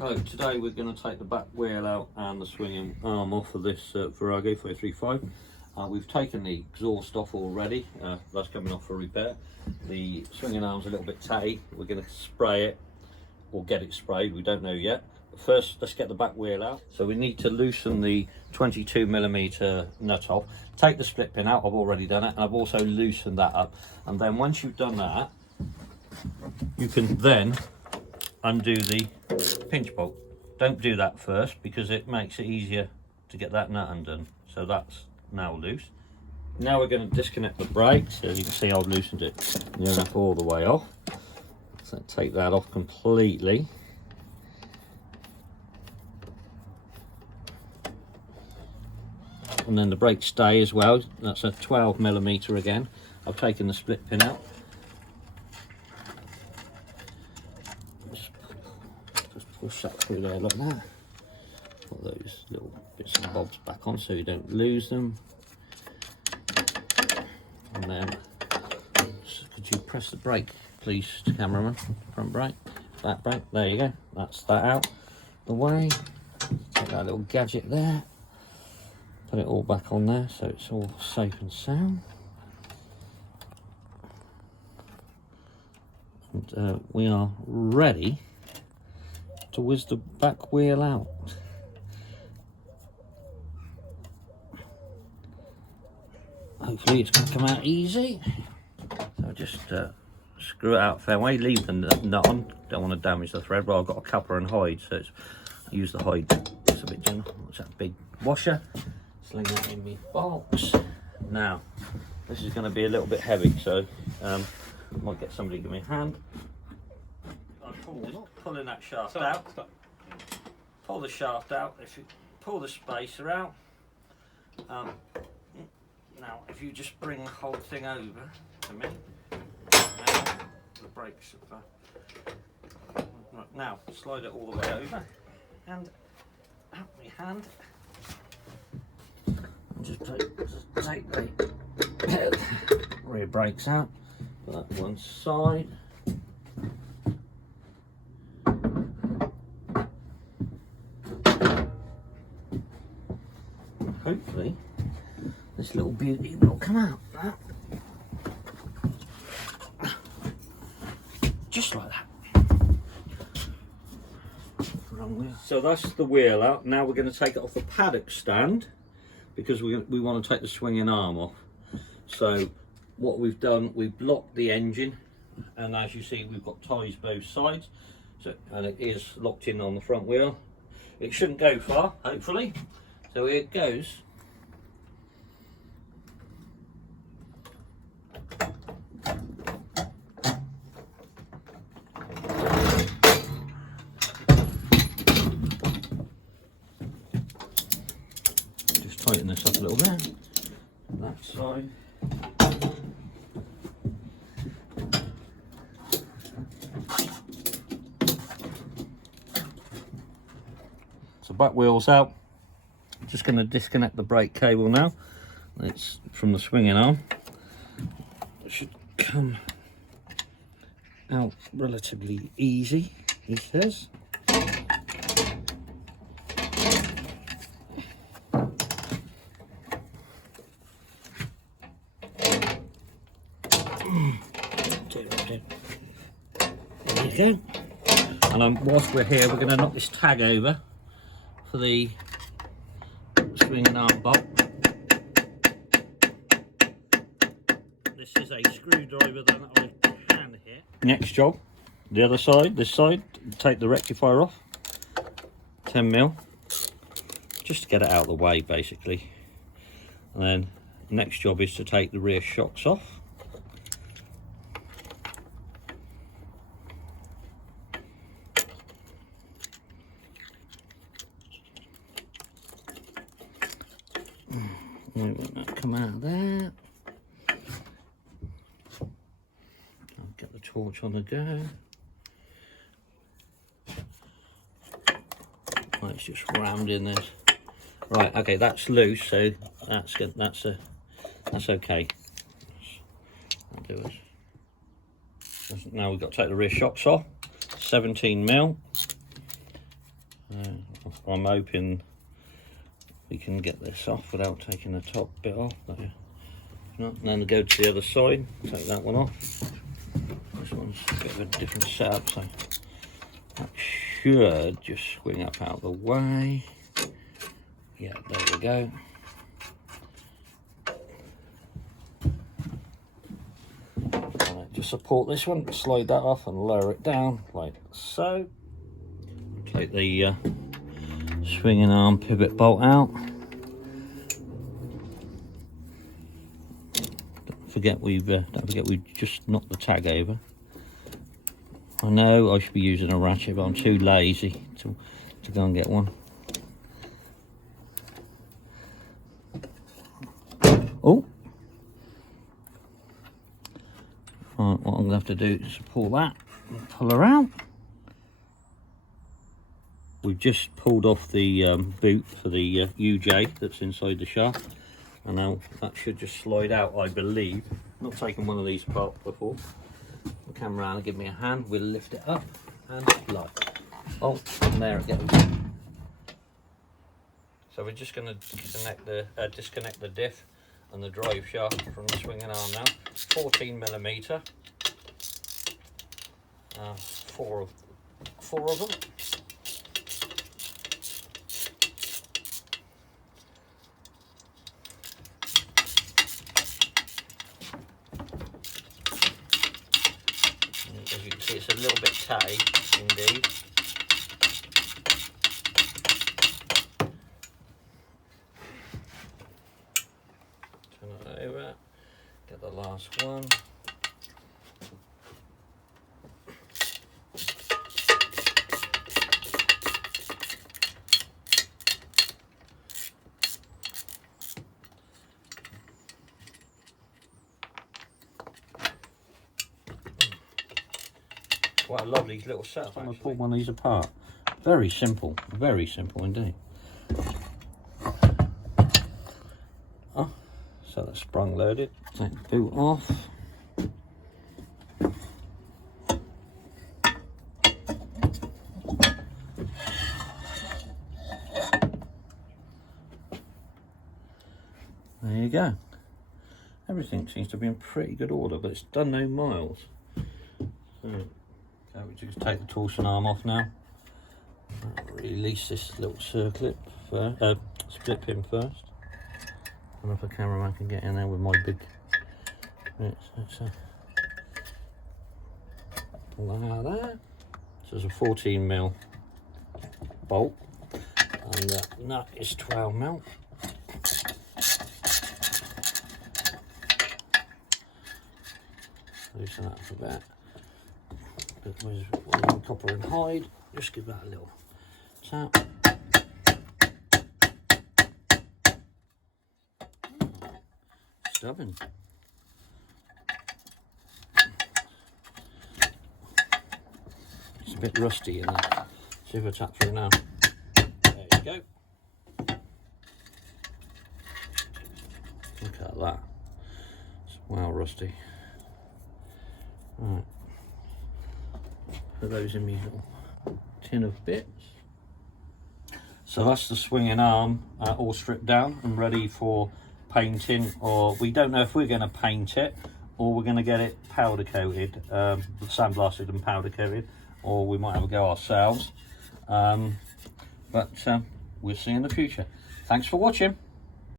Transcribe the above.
Hello, today we're going to take the back wheel out and the swinging arm off of this Virago 535. We've taken the exhaust off already, that's coming off for repair. The swinging arm's a little bit tatty. We're going to spray it or get it sprayed, we don't know yet. But first, let's get the back wheel out. So we need to loosen the 22mm nut off. Take the split pin out, I've already done it, and I've also loosened that up. And then once you've done that, you can then undo the pinch bolt. Don't do that first because it makes it easier to get that nut undone. So that's now loose. Now we're going to disconnect the brake. So as you can see, I've loosened it near enough all the way off. So take that off completely. And then the brake stay as well. That's a 12mm again. I've taken the split pin out. Push that through there like that. Put those little bits and bobs back on so you don't lose them. And then, could you press the brake, please, cameraman? Front brake, back brake. There you go. That's that out the way. Take that little gadget there. Put it all back on there so it's all safe and sound. And we are ready to whiz the back wheel out. Hopefully it's going to come out easy. So just screw it out fair way, leave the nut on, don't want to damage the thread. Well, I've got a copper and hide, so I use the hide. It's a bit gentle. What's that big washer? Sling it in my box. Now, this is going to be a little bit heavy, so I might get somebody to give me a hand. Pulling that shaft out. Pull the shaft out. If you pull the spacer out, now if you just bring the whole thing over to me, now the brakes right, now slide it all the way over and out my hand and just take the rear brakes out, put that one side. Hopefully this little beauty will come out now. Just like that. So that's the wheel out. Now we're going to take it off the paddock stand because we want to take the swinging arm off. So what we've done, we've blocked the engine, and as you see we've got ties both sides, so, and it is locked in on the front wheel. It shouldn't go far, hopefully. So here it goes. Just tighten this up a little bit. That side. So back wheel's out. Just going to disconnect the brake cable now. It's from the swinging arm. It should come out relatively easy, he says. There you go. And whilst we're here, we're going to knock this tag over for the swinging arm bolt. This is a screwdriver that I can hit. Next job, the other side, this side, take the rectifier off, 10mm, just to get it out of the way basically. And then next job is to take the rear shocks off. We want that to come out of there. I'll get the torch on the go. Let's just round in this. Right, okay, that's loose, so that's good. That's okay. I'll do it. Now we've got to take the rear shocks off. 17mm. I'm hoping we can get this off without taking the top bit off. And then go to the other side, take that one off. This one's a bit of a different setup, so that should just swing up out of the way. Yeah, there we go. Just support this one, slide that off and lower it down like so. Take the swinging arm pivot bolt out. Don't forget we've just knocked the tag over. I know I should be using a ratchet, but I'm too lazy to go and get one. Oh, right, what I'm gonna have to do is pull that and pull her out. We've just pulled off the boot for the UJ that's inside the shaft, and now that should just slide out, I believe. Not taken one of these apart before. The camera around, give me a hand. We'll lift it up and slide. Oh, and there it goes. So we're just going to disconnect the diff and the drive shaft from the swinging arm now. 14mm. Four of them. As you can see, it's a little bit tatty indeed. Turn it over, get the last one. Quite a lovely little setup. I'm going to pull one of these apart. Very simple indeed. Oh, so that's sprung loaded. Take the boot off. There you go. Everything seems to be in pretty good order, but it's done no miles. So we just take the torsion arm off now. Release this little circlip first, split pin first. I don't know if the cameraman can get in there with my big bits. Pull that out of there. So there's a 14mm bolt, and the nut is 12mm. Loosen that up a bit. One copper and hide, just give that a little tap. Stubborn. It's a bit rusty in that. See if I tap through now. There you go. Look at that. It's well rusty. Right. Put those in my little tin of bits. So that's the swinging arm all stripped down and ready for painting, or we don't know if we're going to paint it or we're going to get it powder coated, sandblasted and powder coated, or we might have a go ourselves. But we'll see in the future. Thanks for watching.